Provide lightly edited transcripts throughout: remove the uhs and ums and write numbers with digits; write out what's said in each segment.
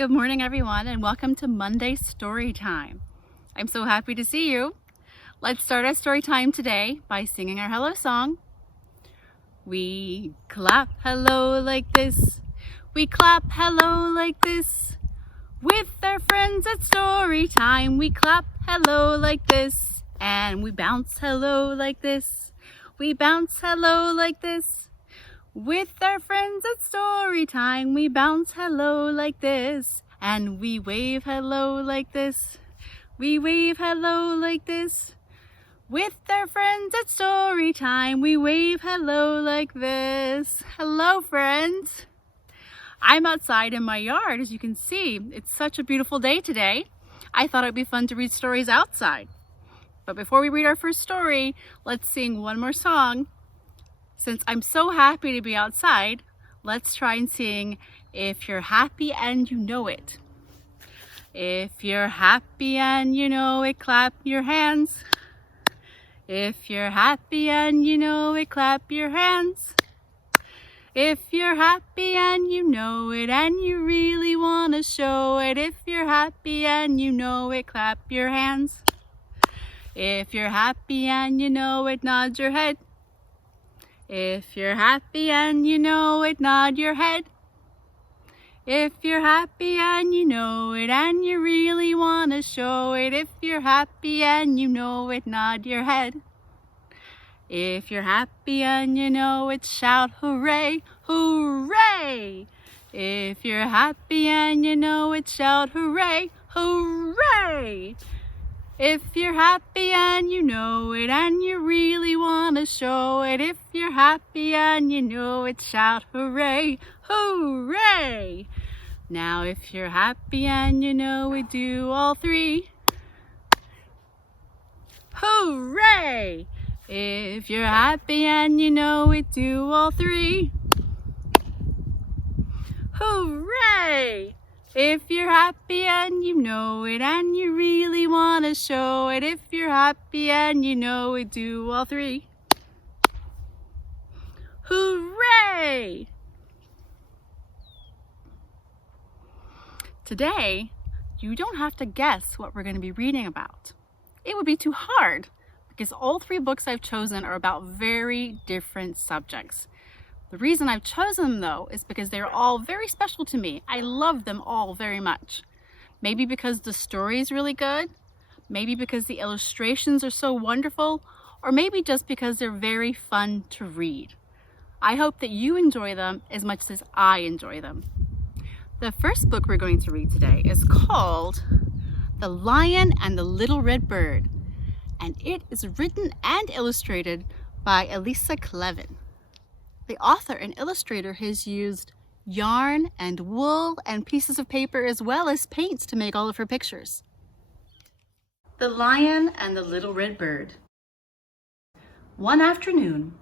Good morning, everyone, and welcome to Monday Story Time. I'm so happy to see you. Let's start our story time today by singing our hello song. We clap hello like this. We clap hello like this. With our friends at story time, we clap hello like this. And we bounce hello like this. We bounce hello like this. With our friends at story time, we bounce hello like this. And we wave hello like this. We wave hello like this. With our friends at story time, we wave hello like this. Hello, friends. I'm outside in my yard, as you can see. It's such a beautiful day today. I thought it'd be fun to read stories outside. But before we read our first story, let's sing one more song. Since I'm so happy to be outside, let's try and sing If You're Happy and You Know It. If you're happy and you know it, clap your hands. If you're happy and you know it, clap your hands. If you're happy and you know it and you really want to show it, if you're happy and you know it, clap your hands. If you're happy and you know it, nod your head. If you're happy and you know it, nod your head. If you're happy and you know it and you really want to show it, if you're happy and you know it, nod your head. If you're happy and you know it, shout hooray, hooray. If you're happy and you know it, shout hooray, hooray. If you're happy and you know it and you really want to show it, if you're happy and you know it, shout hooray, hooray. Now if you're happy and you know it, do all three. Hooray! If you're happy and you know it, do all three. Hooray! If you're happy and you know it and you really want to show it, if you're happy and you know it, do all three. Hooray! Today, you don't have to guess what we're going to be reading about. It would be too hard because all three books I've chosen are about very different subjects. The reason I've chosen them, though, is because they're all very special to me. I love them all very much. Maybe because the story is really good, maybe because the illustrations are so wonderful, or maybe just because they're very fun to read. I hope that you enjoy them as much as I enjoy them. The first book we're going to read today is called The Lion and the Little Red Bird, and it is written and illustrated by Elisa Kleven. The author and illustrator has used yarn and wool and pieces of paper as well as paints to make all of her pictures. The Lion and the Little Red Bird. One afternoon,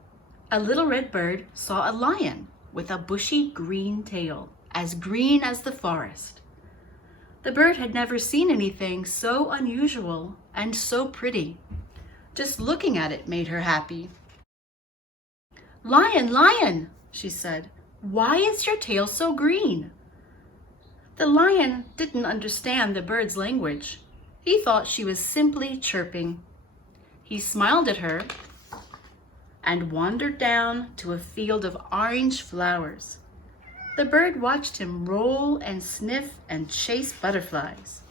a little red bird saw a lion with a bushy green tail, as green as the forest. The bird had never seen anything so unusual and so pretty. Just looking at it made her happy. "Lion, lion," she said, "why is your tail so green?" The lion didn't understand the bird's language. He thought she was simply chirping. He smiled at her and wandered down to a field of orange flowers. The bird watched him roll and sniff and chase butterflies,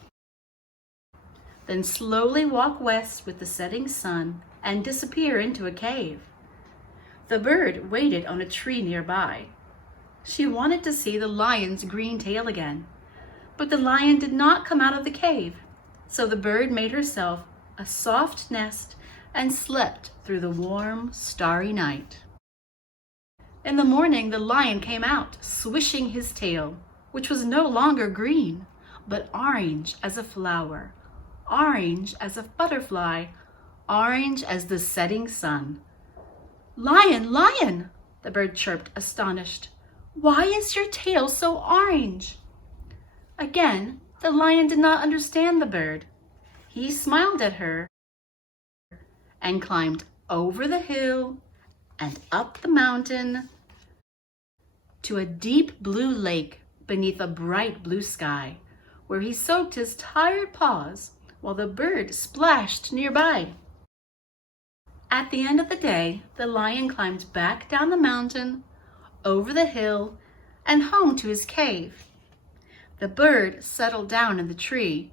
then slowly walk west with the setting sun and disappear into a cave. The bird waited on a tree nearby. She wanted to see the lion's green tail again, but the lion did not come out of the cave, so the bird made herself a soft nest and slept through the warm, starry night. In the morning, the lion came out, swishing his tail, which was no longer green, but orange as a flower, orange as a butterfly, orange as the setting sun. "Lion, lion," the bird chirped, astonished. "Why is your tail so orange?" Again, the lion did not understand the bird. He smiled at her and climbed over the hill and up the mountain to a deep blue lake beneath a bright blue sky, where he soaked his tired paws while the bird splashed nearby. At the end of the day, the lion climbed back down the mountain, over the hill, and home to his cave. The bird settled down in the tree,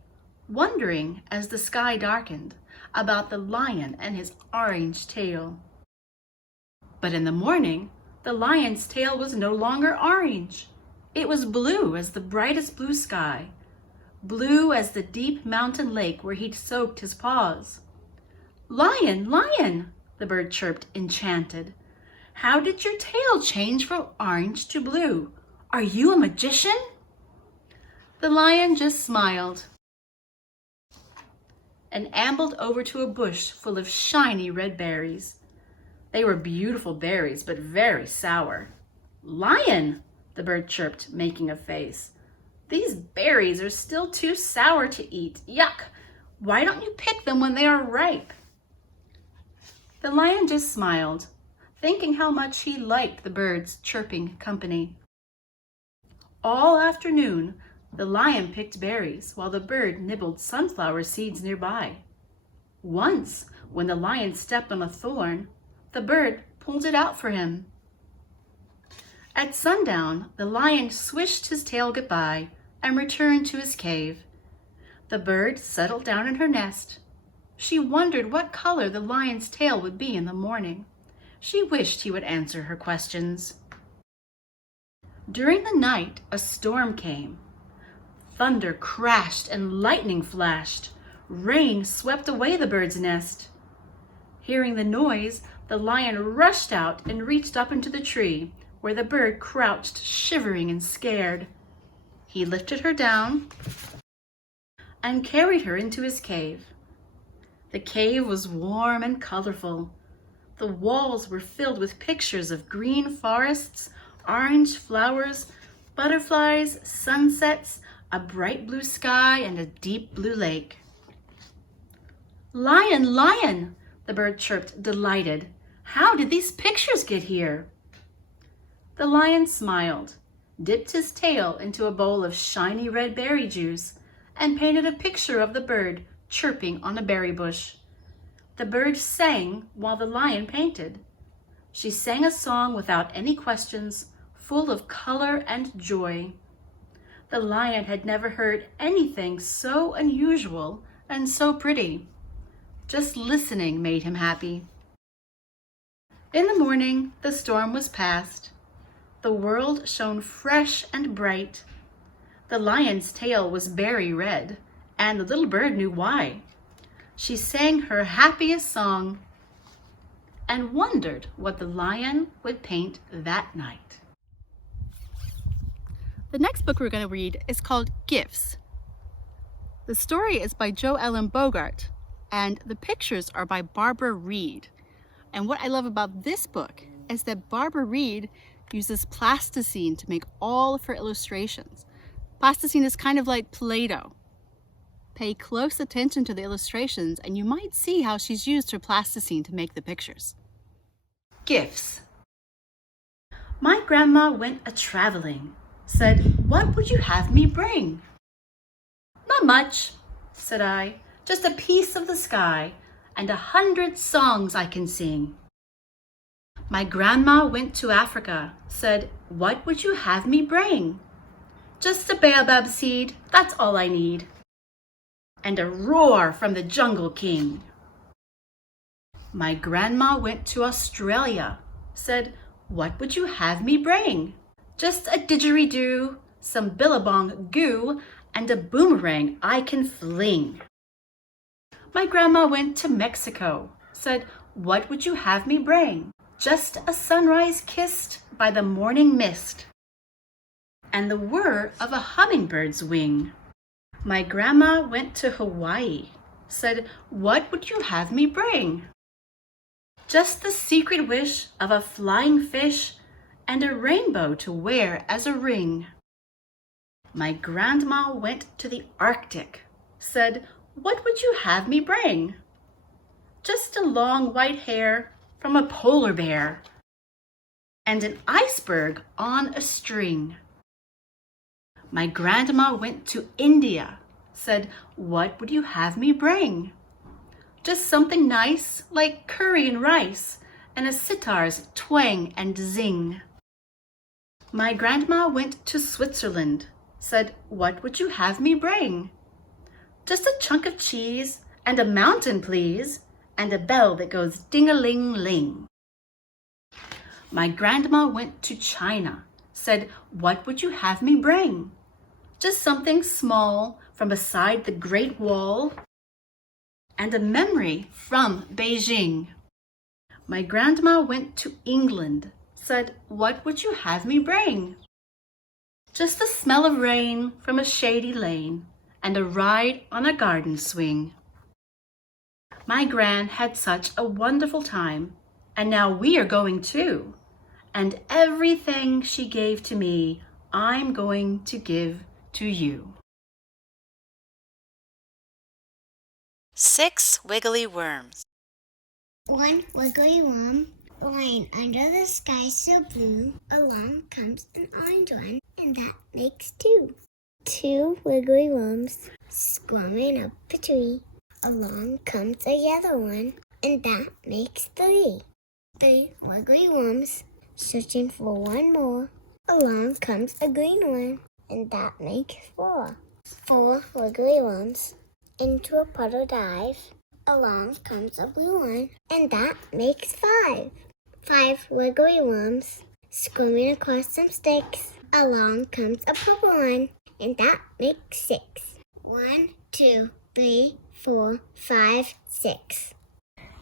wondering as the sky darkened about the lion and his orange tail. But in the morning, the lion's tail was no longer orange. It was blue as the brightest blue sky, blue as the deep mountain lake where he'd soaked his paws. "Lion, lion," the bird chirped, enchanted. "How did your tail change from orange to blue? Are you a magician?" The lion just smiled and ambled over to a bush full of shiny red berries. They were beautiful berries, but very sour. "Lion," the bird chirped, making a face. "These berries are still too sour to eat. Yuck! Why don't you pick them when they are ripe?" The lion just smiled, thinking how much he liked the bird's chirping company. All afternoon, the lion picked berries while the bird nibbled sunflower seeds nearby. Once, when the lion stepped on a thorn, the bird pulled it out for him. At sundown, the lion swished his tail goodbye and returned to his cave. The bird settled down in her nest. She wondered what color the lion's tail would be in the morning. She wished he would answer her questions. During the night, a storm came. Thunder crashed and lightning flashed. Rain swept away the bird's nest. Hearing the noise, the lion rushed out and reached up into the tree, where the bird crouched, shivering and scared. He lifted her down and carried her into his cave. The cave was warm and colorful. The walls were filled with pictures of green forests, orange flowers, butterflies, sunsets, a bright blue sky, and a deep blue lake. "Lion, lion," the bird chirped, delighted. "How did these pictures get here?" The lion smiled, dipped his tail into a bowl of shiny red berry juice, and painted a picture of the bird chirping on a berry bush. The bird sang while the lion painted. She sang a song without any questions, full of color and joy. The lion had never heard anything so unusual and so pretty. Just listening made him happy. In the morning, the storm was past. The world shone fresh and bright. The lion's tail was berry red, and the little bird knew why. She sang her happiest song and wondered what the lion would paint that night. The next book we're going to read is called Gifts. The story is by Jo Bogart, and the pictures are by Barbara Reid. And what I love about this book is that Barbara Reid uses plasticine to make all of her illustrations. Plasticine is kind of like Play-Doh. Pay close attention to the illustrations and you might see how she's used her plasticine to make the pictures. Gifts. My grandma went a-traveling, said, "What would you have me bring?" "Not much," said I, "just a piece of the sky and 100 songs I can sing." My grandma went to Africa, said, "What would you have me bring?" "Just a baobab seed, that's all I need." And a roar from the Jungle King. My grandma went to Australia, said, "What would you have me bring?" "Just a didgeridoo, some billabong goo, and a boomerang I can fling." My grandma went to Mexico, said, "What would you have me bring?" "Just a sunrise kissed by the morning mist, and the whir of a hummingbird's wing." My grandma went to Hawaii, said, "What would you have me bring?" "Just the secret wish of a flying fish and a rainbow to wear as a ring." My grandma went to the Arctic, said, "What would you have me bring?" "Just a long white hair from a polar bear and an iceberg on a string." My grandma went to India, said, "What would you have me bring?" "Just something nice, like curry and rice, and a sitar's twang and zing." My grandma went to Switzerland, said, "What would you have me bring?" "Just a chunk of cheese, and a mountain, please, and a bell that goes ding-a-ling-ling." My grandma went to China, said, "What would you have me bring?" "Just something small from beside the Great Wall, and a memory from Beijing." My grandma went to England, said, "What would you have me bring?" "Just the smell of rain from a shady lane, and a ride on a garden swing." My gran had such a wonderful time, and now we are going too. And everything she gave to me, I'm going to give to you. 6 wiggly worms. One wiggly worm lying under the sky so blue. Along comes an orange one, and that makes two. Two wiggly worms squirming up a tree. Along comes a yellow one, and that makes three. Three wiggly worms searching for one more. Along comes a green one, and that makes four. Four wiggly worms into a puddle dive. Along comes a blue one, and that makes five. Five wiggly worms swimming across some sticks. Along comes a purple one, and that makes six. 1, 2, 3, 4, 5, 6.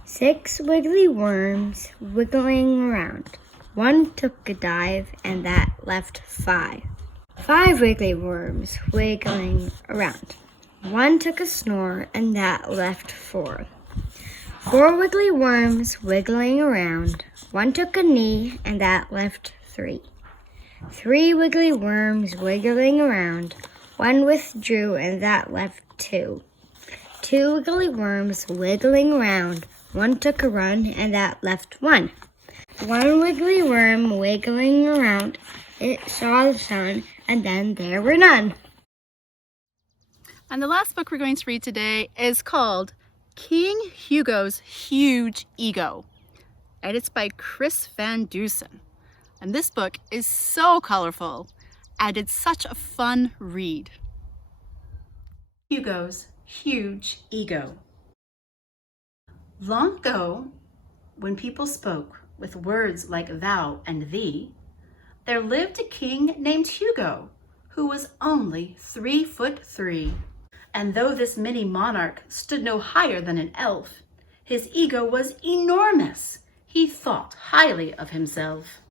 6 wiggly worms wiggling around. One took a dive, and that left 5. 5 wiggly worms wiggling around. One took a snore, and that left 4. 4 wiggly worms wiggling around. One took a knee, and that left 3. 3 wiggly worms wiggling around. One withdrew, and that left 2. 2 wiggly worms wiggling around. One took a run, and that left 1. 1 wiggly worm wiggling around. It saw the sun, and then there were none. And the last book we're going to read today is called King Hugo's Huge Ego. And it's by Chris Van Dusen. And this book is so colorful, and it's such a fun read. Hugo's Huge Ego. Long ago, when people spoke with words like thou and thee, there lived a king named Hugo, who was only 3'3". And though this mini monarch stood no higher than an elf, his ego was enormous. He thought highly of himself.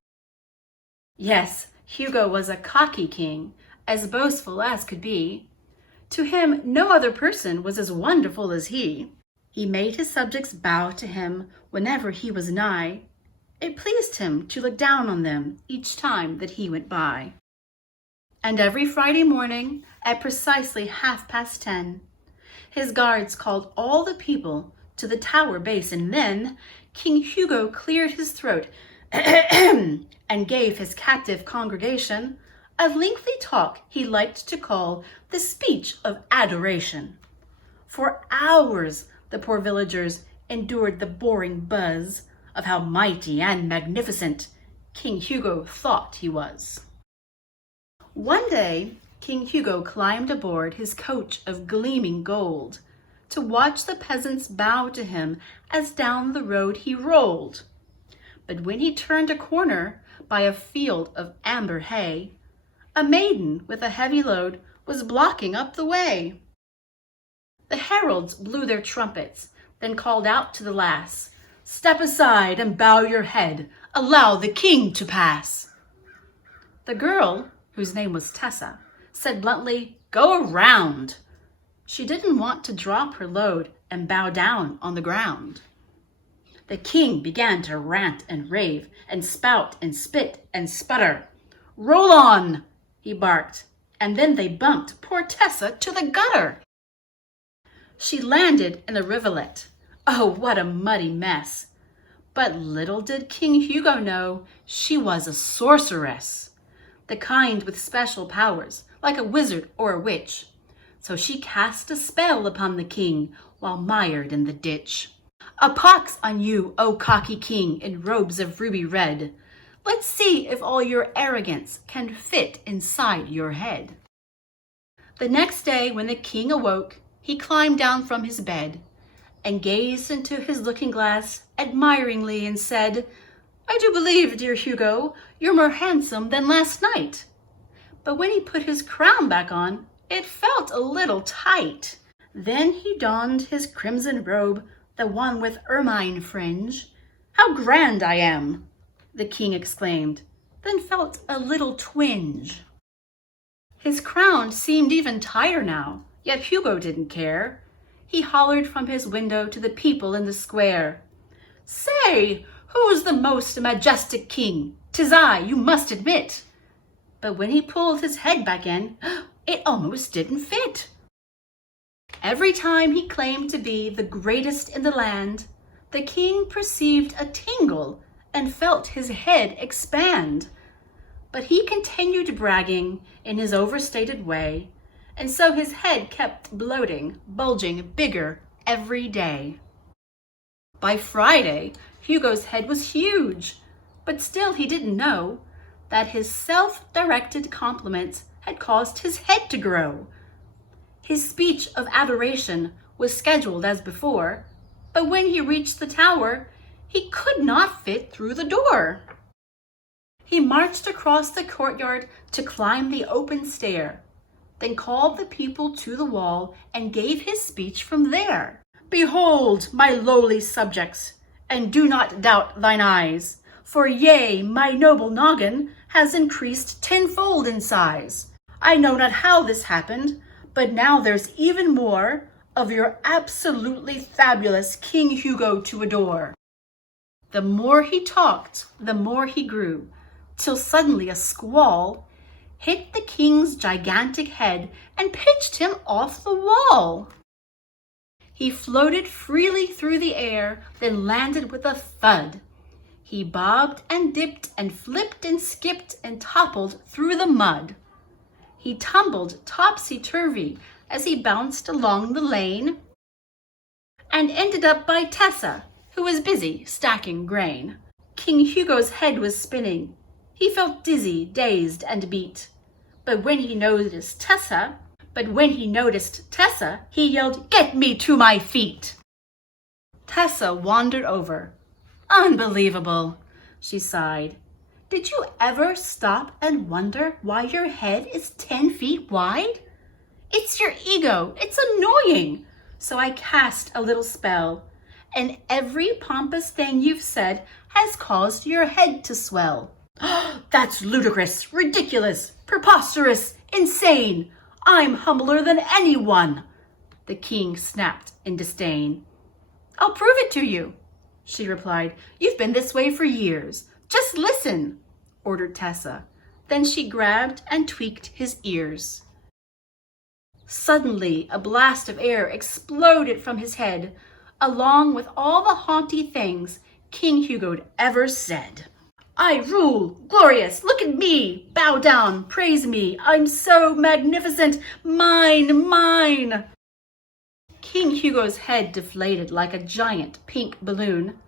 Yes, Hugo was a cocky king, as boastful as could be. To him, no other person was as wonderful as he. He made his subjects bow to him whenever he was nigh. It pleased him to look down on them each time that he went by. And every Friday morning, at precisely 10:30, his guards called all the people to the tower base, and then King Hugo cleared his throat and gave his captive congregation a lengthy talk he liked to call the speech of adoration. For hours, the poor villagers endured the boring buzz of how mighty and magnificent King Hugo thought he was. One day, King Hugo climbed aboard his coach of gleaming gold to watch the peasants bow to him as down the road he rolled. But when he turned a corner by a field of amber hay, a maiden with a heavy load was blocking up the way. The heralds blew their trumpets, then called out to the lass, "Step aside and bow your head, allow the king to pass." The girl, whose name was Tessa, said bluntly, "Go around." She didn't want to drop her load and bow down on the ground. The king began to rant and rave and spout and spit and sputter. "Roll on," he barked, and then they bumped poor Tessa to the gutter. She landed in the rivulet. Oh, what a muddy mess. But little did King Hugo know she was a sorceress, the kind with special powers like a wizard or a witch. So she cast a spell upon the king while mired in the ditch. A pox on you, O cocky king, in robes of ruby red. Let's see if all your arrogance can fit inside your head. The next day, when the king awoke, he climbed down from his bed and gazed into his looking glass admiringly and said, I do believe, dear Hugo, you're more handsome than last night. But when he put his crown back on, it felt a little tight. Then he donned his crimson robe, the one with ermine fringe. How grand I am, the king exclaimed, then felt a little twinge. His crown seemed even tighter now, yet Hugo didn't care. He hollered from his window to the people in the square. Say, who's the most majestic king? 'Tis I, you must admit. But when he pulled his head back in, it almost didn't fit. Every time he claimed to be the greatest in the land, the king perceived a tingle and felt his head expand. But he continued bragging in his overstated way, and so his head kept bloating, bulging bigger every day. By Friday, Hugo's head was huge, but still he didn't know that his self-directed compliments had caused his head to grow. His speech of adoration was scheduled as before, but when he reached the tower, he could not fit through the door. He marched across the courtyard to climb the open stair, then called the people to the wall and gave his speech from there. Behold, my lowly subjects, and do not doubt thine eyes, for yea, my noble noggin has increased tenfold in size. I know not how this happened, but now there's even more of your absolutely fabulous King Hugo to adore. The more he talked, the more he grew, till suddenly a squall hit the king's gigantic head and pitched him off the wall. He floated freely through the air, then landed with a thud. He bobbed and dipped and flipped and skipped and toppled through the mud. He tumbled topsy-turvy as he bounced along the lane and ended up by Tessa, who was busy stacking grain. King Hugo's head was spinning. He felt dizzy, dazed, and beat. But when he noticed Tessa, he yelled, "Get me to my feet!" Tessa wandered over. Unbelievable, she sighed. Did you ever stop and wonder why your head is 10 feet wide? It's your ego. It's annoying. So I cast a little spell, and every pompous thing you've said has caused your head to swell. That's ludicrous, ridiculous, preposterous, insane. I'm humbler than anyone, the king snapped in disdain. I'll prove it to you, she replied. You've been this way for years. Just listen, ordered Tessa. Then she grabbed and tweaked his ears. Suddenly, a blast of air exploded from his head, along with all the haughty things King Hugo'd ever said. I rule, glorious, look at me, bow down, praise me, I'm so magnificent, mine, mine. King Hugo's head deflated like a giant pink balloon,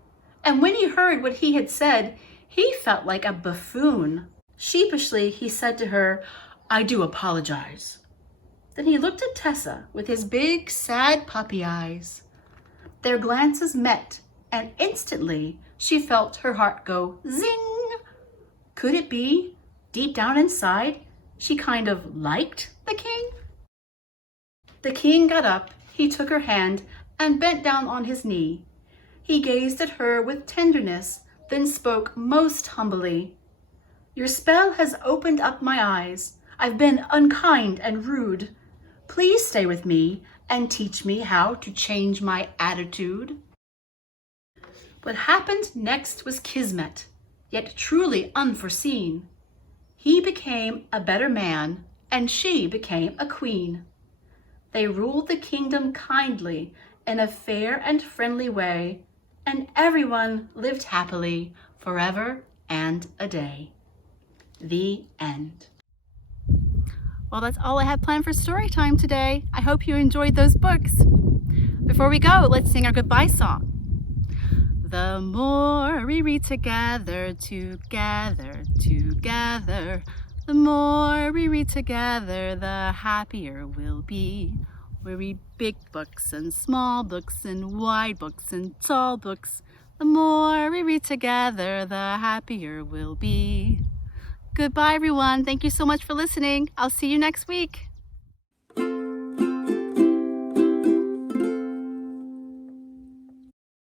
and when he heard what he had said, he felt like a buffoon. Sheepishly, he said to her, I do apologize. Then he looked at Tessa with his big, sad puppy eyes. Their glances met, and instantly she felt her heart go zing. Could it be, deep down inside, she kind of liked the king? The king got up, he took her hand, and bent down on his knee. He gazed at her with tenderness, then spoke most humbly. Your spell has opened up my eyes. I've been unkind and rude. Please stay with me and teach me how to change my attitude. What happened next was kismet, yet truly unforeseen. He became a better man, and she became a queen. They ruled the kingdom kindly in a fair and friendly way, and everyone lived happily forever and a day. The end. Well, that's all I have planned for story time today. I hope you enjoyed those books. Before we go, let's sing our goodbye song. The more we read together, together, together, the more we read together, the happier we'll be. We read big books and small books and wide books and tall books. The more we read together, the happier we'll be. Goodbye, everyone. Thank you so much for listening. I'll see you next week.